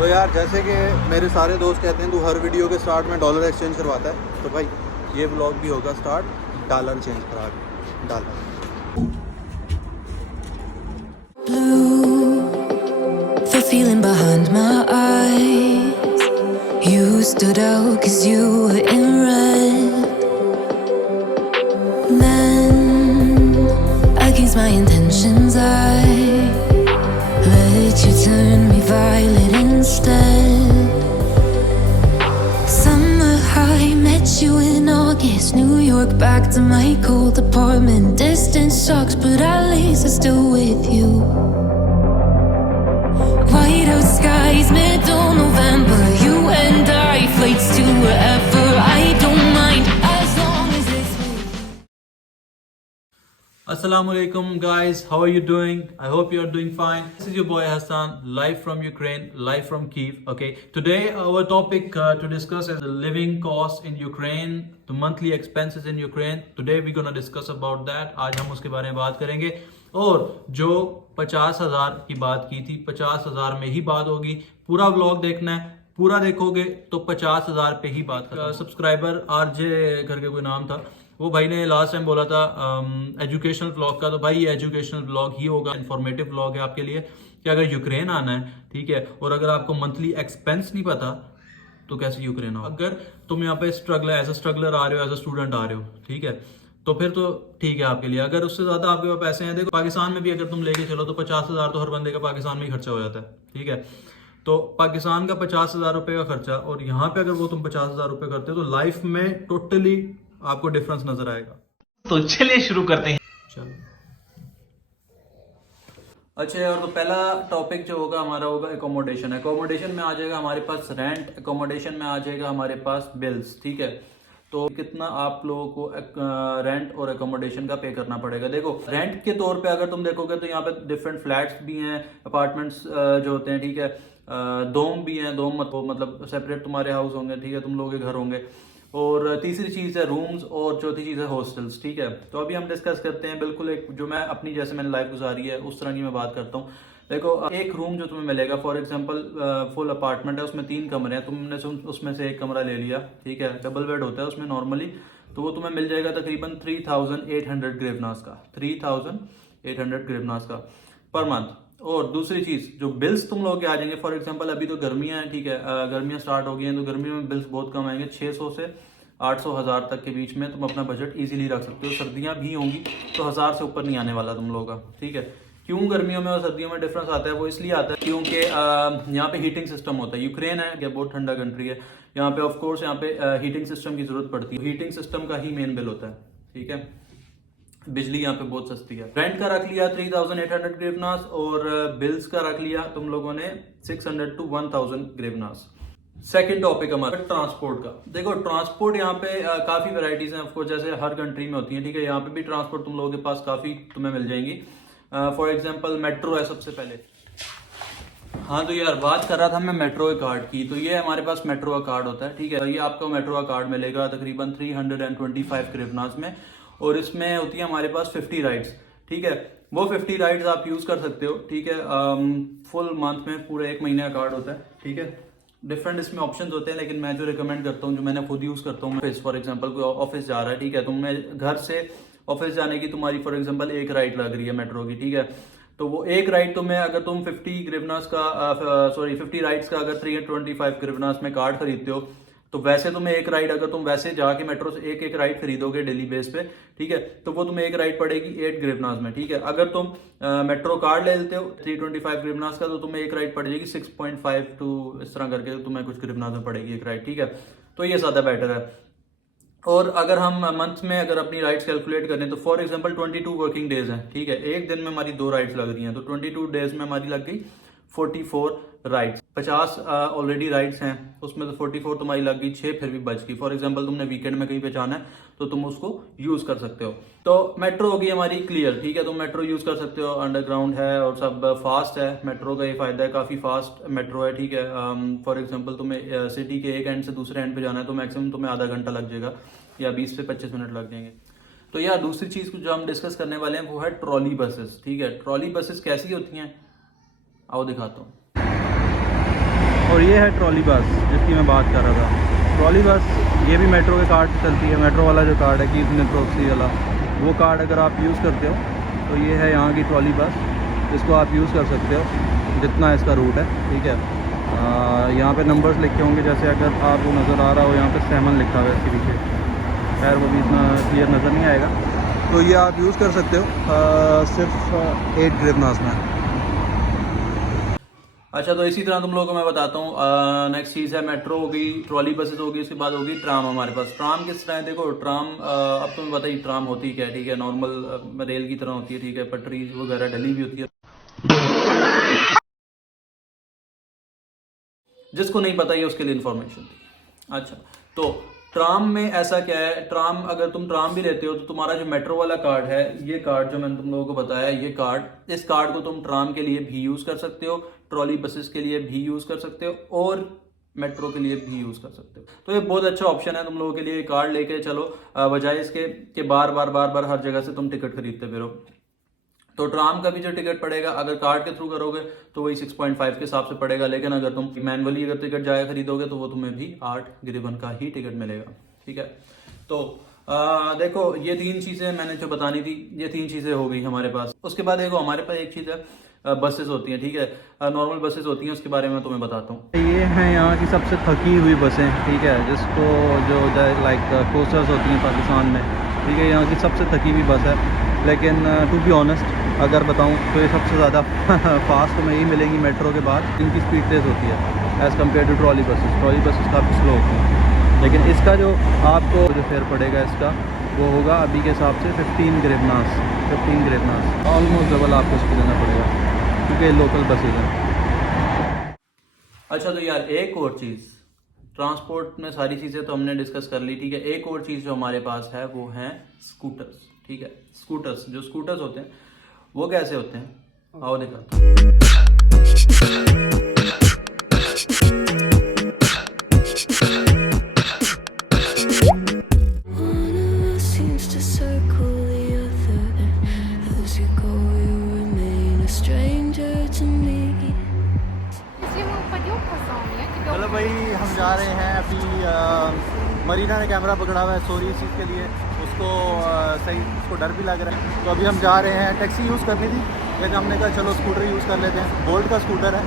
तो यार जैसे कि मेरे सारे दोस्त कहते हैं तू हर वीडियो के स्टार्ट में डॉलर एक्सचेंज करवाता है, तो भाई ये व्लॉग भी होगा स्टार्ट डॉलर चेंज करा के। Dollar The feeling behind my eyes. You stood out 'cause you were in red. Then, against my intentions, I let you turn me violet instead. Summer high, met you in August. New York, back to my cold apartment. Distance sucks, but at least I'm still with you. White out skies, middle November. You and I, flights to wherever. I don't mind as long as it's with you. Assalamualaikum guys, how are you doing? I hope you are doing fine. This is your boy Hassan, live from Ukraine, live from Kyiv. Okay, today our topic to discuss is the living costs in Ukraine, the monthly expenses in Ukraine. Today we're gonna discuss about that. आज हम उसके बारे में बात करेंगे और जो 50,000 की बात की थी 50,000 में ही बात होगी। पूरा व्लॉग देखना है, पूरा देखोगे तो 50,000 पे ही बात करें। सब्सक्राइबर आरजे करके कोई नाम था, वो भाई ने लास्ट टाइम बोला था एजुकेशनल व्लॉग का, तो भाई ये एजुकेशनल व्लॉग ही होगा, इन्फॉर्मेटिव व्लॉग है आपके लिए कि अगर यूक्रेन आना है, ठीक है, और अगर आपको मंथली एक्सपेंस नहीं पता तो कैसे यूक्रेन हो। अगर तुम यहाँ पे स्ट्रगलर एज अ स्ट्रगलर आ रहे हो, एज अ स्टूडेंट आ रहे हो, ठीक है, तो फिर तो ठीक है आपके लिए। अगर उससे ज्यादा आपके पास पैसे हैं, देखो पाकिस्तान में भी अगर तुम लेके चलो तो 50,000 तो हर बंदे का पाकिस्तान में ही खर्चा हो जाता है, ठीक है। तो पाकिस्तान का 50,000 रुपए का खर्चा और यहाँ पे अगर वो तुम 50,000 रुपए करते हो तो लाइफ में टोटली आपको डिफरेंस नजर आएगा। तो चलिए शुरू करते हैं। चलो अच्छा यार, तो पहला टॉपिक जो होगा हमारा होगा एकोमोडेशन। एकोमोडेशन में आ जाएगा हमारे पास रेंट, एकोमोडेशन में आ जाएगा हमारे पास बिल्स, ठीक है। तो कितना आप लोगों को रेंट और एकोमोडेशन का पे करना पड़ेगा। देखो रेंट के तौर पे अगर तुम देखोगे तो यहाँ पे डिफरेंट फ्लैट्स भी हैं, अपार्टमेंट्स जो होते हैं, ठीक है, डोम भी हैं, डोम मतलब सेपरेट तुम्हारे हाउस होंगे, ठीक है, तुम लोगों के घर होंगे। और तीसरी चीज़ है रूम्स और चौथी चीज़ है हॉस्टल्स, ठीक है। तो अभी हम डिस्कस करते हैं बिल्कुल एक जो मैं अपनी जैसे मैंने लाइफ गुजारी है उस तरह की मैं बात करता हूँ। देखो एक रूम जो तुम्हें मिलेगा, फॉर एग्जांपल फुल अपार्टमेंट है, उसमें 3 कमरे हैं, तुमने उसमें से एक कमरा ले लिया, ठीक है, डबल बेड होता है उसमें नॉर्मली, तो वो तुम्हें मिल जाएगा तकरीबन 3,800 ग्रेवनास का, 3,800 ग्रेवनास का पर मंथ। और दूसरी चीज़ जो बिल्स तुम लोग के आ जाएंगे, फॉर एग्जांपल अभी तो गर्मियां हैं, ठीक है, गर्मियां स्टार्ट हो गई हैं, तो गर्मियों में बिल्स बहुत कम आएंगे, 600 से 800 हज़ार तक के बीच में तुम अपना बजट इजीली रख सकते हो। सर्दियां भी होंगी तो 1,000 से ऊपर नहीं आने वाला तुम लोगों का, ठीक है। क्यों गर्मियों में और सर्दियों में डिफरेंस आता है, वो इसलिए आता है क्योंकि यहाँ पे हीटिंग सिस्टम होता है। यूक्रेन है, बहुत ठंडा कंट्री है, यहाँ पे ऑफ कोर्स यहाँ पे हीटिंग सिस्टम की जरूरत पड़ती है। हीटिंग सिस्टम का ही मेन बिल होता है, ठीक है। बिजली यहाँ पे बहुत सस्ती है। रेंट का रख लिया 3,800 ग्रेवनास और बिल्स का रख लिया तुम लोगों ने 600 to 1,000 ग्रेवनास। सेकेंड टॉपिक हमारा ट्रांसपोर्ट का। देखो ट्रांसपोर्ट यहाँ पे काफी वेराइटीज हैं, ऑफकोर्स जैसे हर कंट्री में होती है, ठीक है। यहाँ पे भी ट्रांसपोर्ट तुम लोगों के पास काफी तुम्हें मिल जाएंगी। फॉर एग्जाम्पल मेट्रो है सबसे पहले। हाँ तो यार बात कर रहा था मैं मेट्रो के कार्ड की, तो ये हमारे पास मेट्रो का कार्ड होता है, ठीक है। ये आपको मेट्रो का कार्ड मिलेगा तकरीबन 325 ग्रेवनास में, और इसमें होती है हमारे पास 50 राइड्स, ठीक है। वो 50 राइड्स आप यूज कर सकते हो, ठीक है। फुल मंथ में पूरे 1 महीने का कार्ड होता है, ठीक है। डिफरेंट इसमें ऑप्शंस होते हैं, लेकिन मैं जो रिकमेंड करता हूँ, जो मैंने खुद यूज करता हूँ, फॉर एग्जांपल कोई ऑफिस जा रहा है, ठीक है, तुमने घर से ऑफिस जाने की तुम्हारी फॉर एग्जांपल एक राइड लग रही है मेट्रो की, ठीक है। तो वो एक राइड तुम्हें अगर तुम 50 ग्रेवनास का 50 राइड्स का अगर 325 ग्रेवनास में कार्ड खरीदते हो, तो वैसे तुम्हें एक राइड अगर तुम वैसे जाके मेट्रो से एक राइड खरीदोगे डेली बेस पे, ठीक है, तो वो तुम्हें एक राइड पड़ेगी 8 ग्रेवनास में, ठीक है। अगर तुम मेट्रो कार्ड ले लेते हो 325 ग्रेवनास का, तो तुम्हें एक राइड पड़ जाएगी 6.5 टू इस तरह करके तुम्हें कुछ ग्रेवनास में पड़ेगी एक राइड, ठीक है। तो ये ज्यादा बेटर है। और अगर हम मंथ में अगर अपनी राइड्स कैलकुलेट करें तो फॉर एग्जांपल 22 वर्किंग डेज हैं, ठीक है, एक दिन में हमारी 2 राइड्स लग रही हैं, तो 22 डेज में हमारी लग गई 44 राइड्स। 50 ऑलरेडी राइड्स हैं, उसमें तो 44 तुम्हारी लग गई, 6 फिर भी बच गई। फॉर एग्जांपल तुमने वीकेंड में कहीं पे जाना है तो तुम उसको यूज कर सकते हो। तो मेट्रो होगी हमारी क्लियर, ठीक है, तुम मेट्रो यूज कर सकते हो, अंडरग्राउंड है और सब फास्ट है। मेट्रो का ये फायदा है, काफी फास्ट मेट्रो है, ठीक है। फॉर एग्जाम्पल तुम्हें सिटी के एक एंड से दूसरे एंड पे जाना है तो मैक्सिमम तुम्हें आधा घंटा लग जाएगा या 20 से 25 मिनट लग जाएंगे। तो यार दूसरी चीज जो हम डिस्कस करने वाले हैं वो है ट्रॉली बसेस, ठीक है। ट्रॉली बसेस कैसी होती हैं आओ दिखाता हूँ। और ये है ट्रॉली बस जिसकी मैं बात कर रहा था। ट्रॉली बस ये भी मेट्रो के कार्ड से चलती है। मेट्रो वाला जो कार्ड है कि इसमें प्रॉक्सी वाला, वो कार्ड अगर आप यूज़ करते हो तो ये है यहाँ की ट्रॉली बस, इसको आप यूज़ कर सकते हो जितना इसका रूट है, ठीक है। यहाँ पे नंबर्स लिखे होंगे, जैसे अगर आपको नज़र आ रहा हो यहाँ पे 7 लिखा हुआ है इसके पीछे, खैर वो भी इतना क्लियर नज़र नहीं आएगा। तो ये आप यूज़ कर सकते हो सिर्फ 8 गिरनास में। अच्छा, तो इसी तरह तुम लोगों को मैं बताता हूँ। नेक्स्ट चीज़ है मेट्रो होगी, ट्रॉली बसेस होगी, उसके बाद होगी ट्राम। हमारे पास ट्राम किस तरह है, देखो ट्राम अब तुम्हें बताइए ट्राम होती क्या है, ठीक है। नॉर्मल रेल की तरह होती है, ठीक है, पटरी वगैरह डली हुई होती है। जिसको नहीं पता ये उसके लिए इन्फॉर्मेशन थी। अच्छा, तो ट्राम में ऐसा क्या है, ट्राम अगर तुम ट्राम भी लेते हो तो तुम्हारा जो मेट्रो वाला कार्ड है, ये कार्ड जो मैंने तुम लोगों को बताया, ये कार्ड, इस कार्ड को तुम ट्राम के लिए भी यूज कर सकते हो, ट्रॉली बसेस के लिए भी यूज कर सकते हो और मेट्रो के लिए भी यूज कर सकते हो। तो ये बहुत अच्छा ऑप्शन है तुम लोगों के लिए। कार्ड लेके चलो, बजाय इसके कि बार बार हर जगह से तुम टिकट खरीदते फिरो। तो ट्राम का भी जो टिकट पड़ेगा, अगर कार्ड के थ्रू करोगे तो वही 6.5 के हिसाब से पड़ेगा, लेकिन अगर तुम मैनुअली अगर टिकट जाए खरीदोगे तो वो तुम्हें भी 8 गिरबन का ही टिकट मिलेगा, ठीक है। तो देखो ये 3 चीजें मैंने जो बतानी थी, ये 3 चीजें हो गई हमारे पास। उसके बाद देखो हमारे पास एक चीज है, बसेस होती हैं, ठीक है, नॉर्मल बसेस होती हैं, उसके बारे में तुम्हें बताता हूँ। ये हैं यहाँ की सबसे थकी हुई बसें, ठीक है, जिसको जो लाइक कोस्टर्स होती हैं पाकिस्तान में, ठीक है, यहाँ की सबसे थकी हुई बस है। लेकिन टू बी ऑनेस्ट अगर बताऊँ तो ये सबसे ज़्यादा फास्ट तो यही मिलेंगी मेट्रो के बाद। इनकी स्पीड तेज़ होती है as compare to trolley buses काफ़ी स्लो होती हैं। लेकिन इसका जो आपको जो फेयर पड़ेगा इसका, वो होगा अभी के हिसाब से 15 गिरनास, ऑलमोस्ट डबल आपको इसको देना पड़ेगा क्योंकि लोकल बसेज हैं। अच्छा, तो यार एक और चीज़, ट्रांसपोर्ट में सारी चीज़ें तो हमने डिस्कस कर ली, ठीक है। एक और चीज़ जो हमारे पास है वो है स्कूटर्स, ठीक है। जो स्कूटर्स होते हैं वो कैसे होते हैं, आओ दिखाते हैं। चलो भाई, हम जा रहे हैं अभी। मरीना ने कैमरा पकड़ा हुआ है, सॉरी इस चीज़ के लिए, उसको उसको डर भी लग रहा है। तो अभी हम जा रहे हैं, टैक्सी यूज़ करनी थी लेकिन हमने कहा चलो स्कूटर यूज़ कर लेते हैं। बोल्ट का स्कूटर है।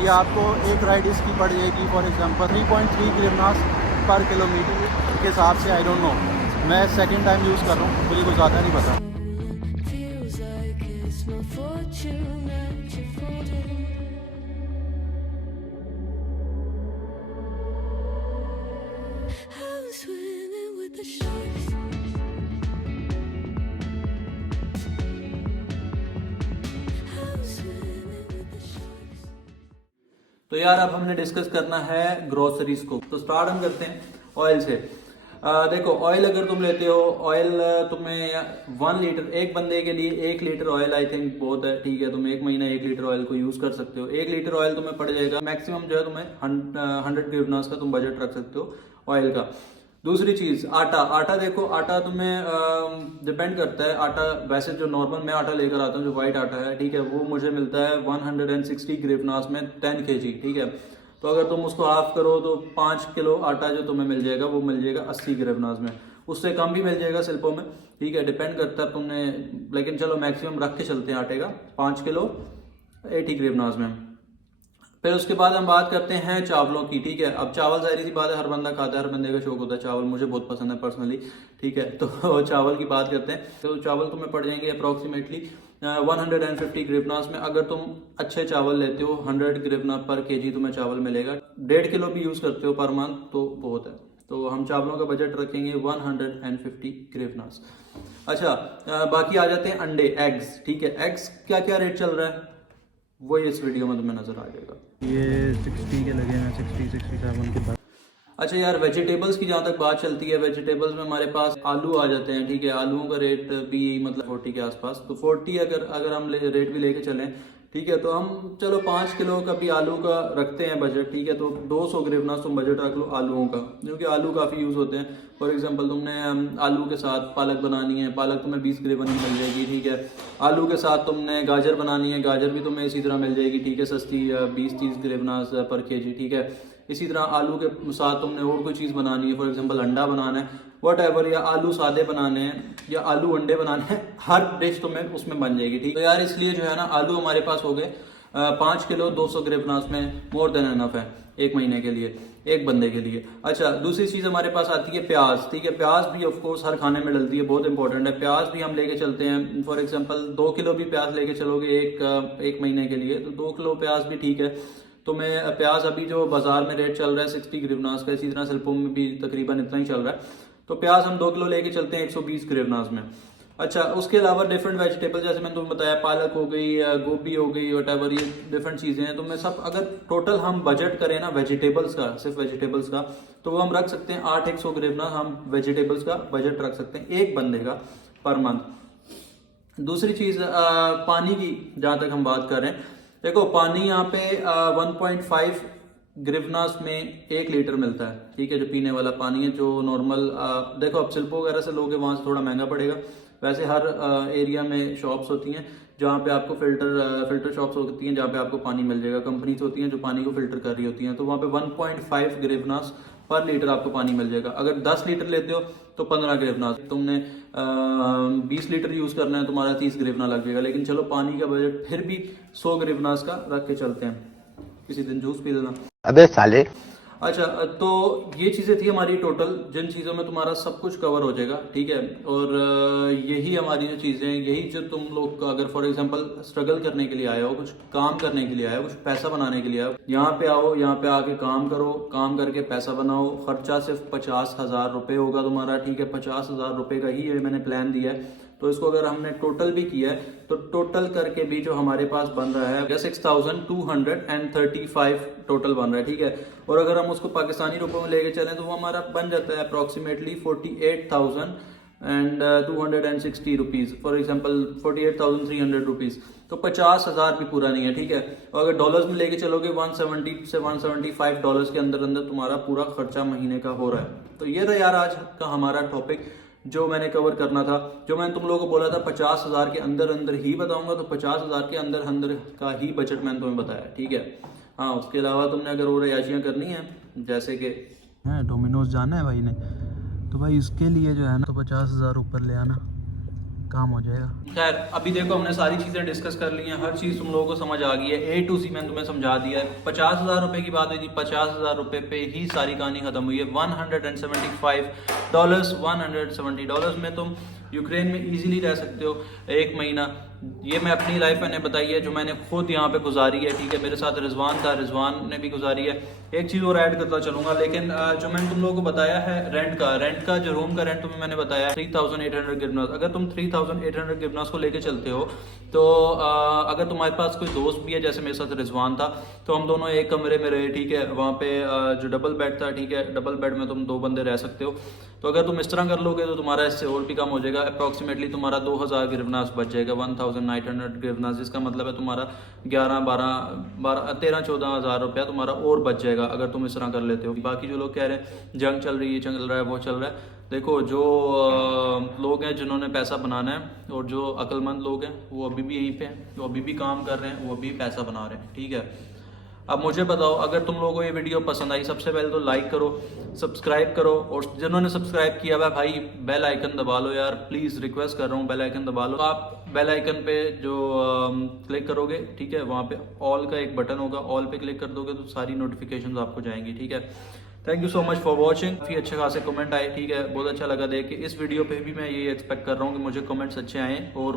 ये आपको एक राइड इसकी पड़ जाएगी फॉर एग्जांपल 3.3 गिरनास पर किलोमीटर के हिसाब से। आई डोंट नो, मैं सेकंड टाइम यूज़ कर रहा हूँ, मुझे कुछ ज़्यादा नहीं पता। तो यार अब हमने डिस्कस करना है ग्रोसरीज को। तो स्टार्ट हम करते हैं ऑयल से। देखो ऑयल अगर तुम लेते हो, ऑयल तुम्हें 1 लीटर, एक बंदे के लिए 1 लीटर ऑयल आई थिंक बहुत है, ठीक है। तुम 1 महीना 1 लीटर ऑयल को यूज कर सकते हो। 1 लीटर ऑयल तुम्हें पड़ जाएगा मैक्सिमम जो है तुम्हें 100 गिरनास का तुम बजट रख सकते हो ऑयल का। दूसरी चीज आटा देखो, आटा तुम्हें डिपेंड करता है। आटा वैसे जो नॉर्मल मैं आटा लेकर आता हूँ, जो व्हाइट आटा है, ठीक है, वो मुझे मिलता है 160 गिरनास में 10 kg, ठीक है। तो अगर तुम उसको हाफ करो तो 5 किलो आटा जो तुम्हें मिल जाएगा वो मिल जाएगा 80 गिरनास में। उससे कम भी मिल जाएगा सिल्पों में, ठीक है, डिपेंड करता है तुमने, लेकिन चलो मैक्सिमम रख के चलते हैं आटे का 5 किलो 80 गिरनास में। फिर उसके बाद हम बात करते हैं चावलों की, ठीक है। अब चावल जाहिर सी बात है, हर बंदा खाता है, हर बंदे का शौक होता है चावल, मुझे बहुत पसंद है पर्सनली, ठीक है। तो चावल की बात करते हैं। तो चावल तुम्हें पड़ जाएंगे अप्रोक्सीमेटली 150 गिरनास में। अगर तुम अच्छे चावल लेते हो 100 गिरना पर केजी तुम्हें चावल मिलेगा। 1.5 किलो भी यूज करते हो पर मंथ तो बहुत है। तो हम चावलों का बजट रखेंगे 150 गिरनास। अच्छा, बाकी आ जाते हैं अंडे, एग्स, ठीक है। एग्स क्या क्या रेट चल रहा है वो इस वीडियो में तुम्हें नजर आ जाएगा। ये 60 के लगे हैं, 67 के बाद। अच्छा यार, वेजिटेबल्स की जहाँ तक बात चलती है, वेजिटेबल्स में हमारे पास आलू आ जाते हैं, ठीक है। आलुओं का रेट भी मतलब 40 के आसपास। तो 40 अगर हम रेट भी लेके चलें ठीक है। तो हम चलो 5 किलो का भी आलू का रखते हैं बजट, ठीक है। तो 200 ग्रेवनास तुम बजट रख लो आलूओं का, क्योंकि आलू काफ़ी यूज़ होते हैं। फॉर एग्जांपल तुमने आलू के साथ पालक बनानी है, पालक तुम्हें 20 ग्रेवन मिल जाएगी, ठीक है। आलू के साथ तुमने गाजर बनानी है, गाजर भी तुम्हें इसी तरह मिल जाएगी, ठीक है, सस्ती 20-30 ग्रेवनास पर केजी, ठीक है। इसी तरह आलू के साथ तुमने और कोई चीज़ बनानी है, फॉर एग्जांपल अंडा बनाना है, वट एवर, या आलू सादे बनाने हैं या आलू अंडे बनाने हैं, हर डिश तुम्हें उसमें बन जाएगी, ठीक है। तो यार इसलिए जो है ना आलू हमारे पास हो गए 5 किलो 200 ग्रेवनास में मोर देन एनफ है एक महीने के लिए, एक बंदे के लिए। अच्छा, दूसरी चीज़ हमारे पास आती है प्याज, ठीक है। प्याज भी ऑफ कोर्स हर खाने में डलती है, बहुत इंपॉर्टेंट है। प्याज भी हम लेके चलते हैं, फॉर एग्जांपल 2 किलो भी प्याज लेके चलोगे एक महीने के लिए, तो 2 किलो प्याज भी ठीक है। तो मैं प्याज अभी जो बाजार में रेट चल रहा है 60 ग्रेवनास का, इसी तरह सिल्पों में भी तकरीबन इतना ही चल रहा है। तो प्याज हम 2 किलो लेके चलते हैं 120 ग्रेवनास में। अच्छा, उसके अलावा डिफरेंट वेजिटेबल, जैसे मैंने तुम्हें बताया पालक हो गई, गोभी हो गई, वटेवर, ये डिफरेंट चीज़ें हैं। तो मैं सब अगर टोटल हम बजट करें ना वेजिटेबल्स का, सिर्फ वेजिटेबल्स का, तो वो हम रख सकते हैं 8-100 ग्रेवनास हम वेजिटेबल्स का बजट रख सकते हैं एक बंदे का पर मंथ। दूसरी चीज़ पानी की, जहाँ तक हम बात कर रहे हैं, देखो पानी यहाँ पे 1.5 ग्रेवनास में 1 लीटर मिलता है, ठीक है, जो पीने वाला पानी है, जो नॉर्मल देखो अब सिल्पो वगैरह से लोगे वहाँ से थोड़ा महंगा पड़ेगा। वैसे हर एरिया में शॉप्स होती हैं जहाँ पे आपको फिल्टर शॉप्स होती हैं जहाँ पे आपको पानी मिल जाएगा, कंपनीज होती हैं जो पानी को फिल्टर कर रही होती हैं, तो वहाँ पे 1.5 ग्रेवनास पर लीटर आपको पानी मिल जाएगा। अगर 10 लीटर लेते हो तो 15 ग्रेवनास, तुमने 20 लीटर यूज़ करना है तुम्हारा 30 ग्रेवना लग जाएगा। लेकिन चलो पानी का बजट फिर भी 100 ग्रेवनास का रख के चलते हैं, किसी दिन जूस पी लेना। अबे साले। अच्छा, तो ये चीज़ें थी हमारी टोटल, जिन चीज़ों में तुम्हारा सब कुछ कवर हो जाएगा, ठीक है। और यही हमारी जो चीज़ें हैं, यही जो तुम लोग अगर फॉर एग्जांपल स्ट्रगल करने के लिए आए हो, कुछ काम करने के लिए आए हो, कुछ पैसा बनाने के लिए आए हो, यहाँ पे आओ, यहाँ पे आके काम करो, काम करके पैसा बनाओ। खर्चा सिर्फ 50,000 रुपये होगा तुम्हारा, ठीक है। 50,000 रुपये का ही ये मैंने प्लान दिया है। तो इसको अगर हमने टोटल भी किया है तो टोटल करके भी जो हमारे पास बन रहा है 6,235 टोटल बन रहा है, ठीक है। और अगर हम उसको पाकिस्तानी रुपयों में लेके चलें तो वो हमारा बन जाता है approximately 48,260 rupees, for example 48,300 rupees. तो 50,000 भी पूरा नहीं है, ठीक है। और अगर डॉलर्स में लेके चलोगे 170 से 175 डॉलर्स के अंदर अंदर तुम्हारा पूरा खर्चा महीने का हो रहा है। तो ये था यार आज का हमारा टॉपिक जो मैंने कवर करना था। जो मैंने तुम लोगों को बोला था 50,000 के अंदर अंदर ही बताऊंगा, तो 50,000 के अंदर अंदर का ही बजट मैंने तुम्हें बताया, ठीक है। हाँ, उसके अलावा तुमने अगर और अयाशियाँ करनी है, जैसे कि डोमिनोज जाना है भाई ने, तो भाई इसके लिए जो है ना तो 50,000 ऊपर ले आना, काम हो जाएगा। खैर, अभी देखो हमने सारी चीज़ें डिस्कस कर ली हैं, हर चीज़ तुम लोगों को समझ आ गई है, A to Z मैंने तुम्हें समझा दिया है। 50,000 रुपये की बात हुई थी, 50,000 रुपये पे ही सारी कहानी खत्म हुई है। $170 में तुम यूक्रेन में इजीली रह सकते हो एक महीना। ये मैं अपनी लाइफ मैंने बताई है, जो मैंने खुद यहाँ पे गुजारी है, ठीक है। मेरे साथ रिजवान था, रिजवान ने भी गुजारी है। एक चीज़ और ऐड करता चलूँगा, लेकिन जो मैंने तुम लोगों को बताया है रेंट का जो रूम का रेंट तुम्हें मैंने बताया 3,800 गिरनास। अगर तुम 3,800 गिरनास को लेके चलते हो तो अगर तुम्हारे पास कोई दोस्त भी है, जैसे मेरे साथ रिजवान था, तो हम दोनों एक कमरे में रहे, ठीक है। वहाँ पे जो डबल बेड था, ठीक है, डबल बेड में तुम 2 बंदे रह सकते हो। तो अगर तुम इस तरह कर लोगे तो तुम्हारा इससे और भी कम हो जाएगा, अप्रॉक्सीमेटली तुम्हारा 2,000 गिरनास बच जाएगा, 1,900 गिरनास, जिसका मतलब है तुम्हारा 13-14,000 रुपया तुम्हारा और बच जाएगा अगर तुम इस तरह कर लेते हो। बाकी जो लोग कह रहे हैं जंग चल रही है, चल रहा है, वो चल रहा है, देखो जो लोग हैं जिन्होंने पैसा बनाना है और जो अक्लमंद लोग हैं वो अभी भी यहीं पे हैं, वो अभी भी काम कर रहे हैं, वो अभी पैसा बना रहे हैं, ठीक है। अब मुझे बताओ, अगर तुम लोगों को ये वीडियो पसंद आई, सबसे पहले तो लाइक करो, सब्सक्राइब करो, और जिन्होंने सब्सक्राइब किया हुआ भाई बेल आइकन दबा लो यार, प्लीज़ रिक्वेस्ट कर रहा हूँ, बेल आइकन दबा लो। आप बेल आइकन पे जो क्लिक करोगे, ठीक है, वहाँ पे ऑल का एक बटन होगा, ऑल पे क्लिक कर दोगे तो सारी नोटिफिकेशंस आपको जाएंगी, ठीक है। Thank you so much for watching. काफ़ी अच्छे खासे कमेंट आए, ठीक है, बहुत अच्छा लगा देख के। इस वीडियो पे भी मैं ये एक्सपेक्ट कर रहा हूँ कि मुझे कमेंट्स अच्छे आए और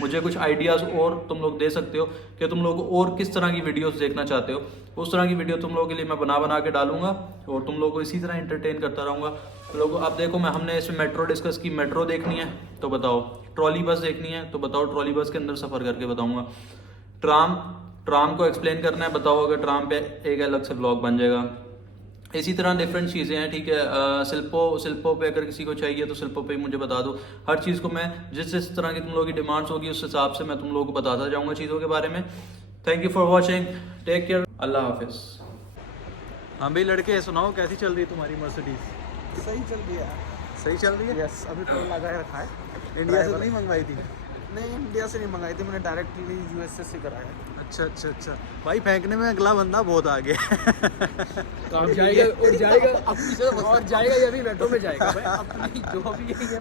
मुझे कुछ आइडियाज़ और तुम लोग दे सकते हो कि तुम लोग और किस तरह की वीडियोस देखना चाहते हो। उस तरह की वीडियो तुम लोगों के लिए मैं बना के डालूंगा और तुम लोगों को इसी तरह इंटरटेन करता रहूँगा। लोगों अब देखो, हमने इसमें मेट्रो डिस्कस की, मेट्रो देखनी है तो बताओ, ट्रॉली बस देखनी है तो बताओ, ट्रॉली बस के अंदर सफ़र करके बताऊँगा। ट्राम को एक्सप्लेन करना है, बताओ, अगर ट्राम पे एक अलग से ब्लॉग बन जाएगा। इसी तरह डिफरेंट चीज़ें हैं, ठीक है। सिल्पो पे अगर किसी को चाहिए तो सिल्पो पे मुझे बता दो। हर चीज़ को मैं जिस जिस तरह की तुम लोगों की डिमांड्स होगी उस हिसाब से मैं तुम लोगों को बताता जाऊँगा चीज़ों के बारे में। Thank you for watching, take care, Allah हाफिज़। हाँ भाई लड़के, सुनाओ कैसी चल रही है तुम्हारी मर्सिडीज? सही चल रही है। सही चल रही है? यस, अभी टोल लगा रखा है। इंडिया से तो नहीं मंगवाई थी? नहीं, इंडिया से नहीं मंगाई थी मैंने, डायरेक्टली यूएसए से कराया। अच्छा भाई, फेंकने में अगला बंदा बहुत आगे काम जाएगा और जाएगा, अपनी और जाएगा, ये भी मेट्रो में जाएगा भाई, अपनी जो भी है।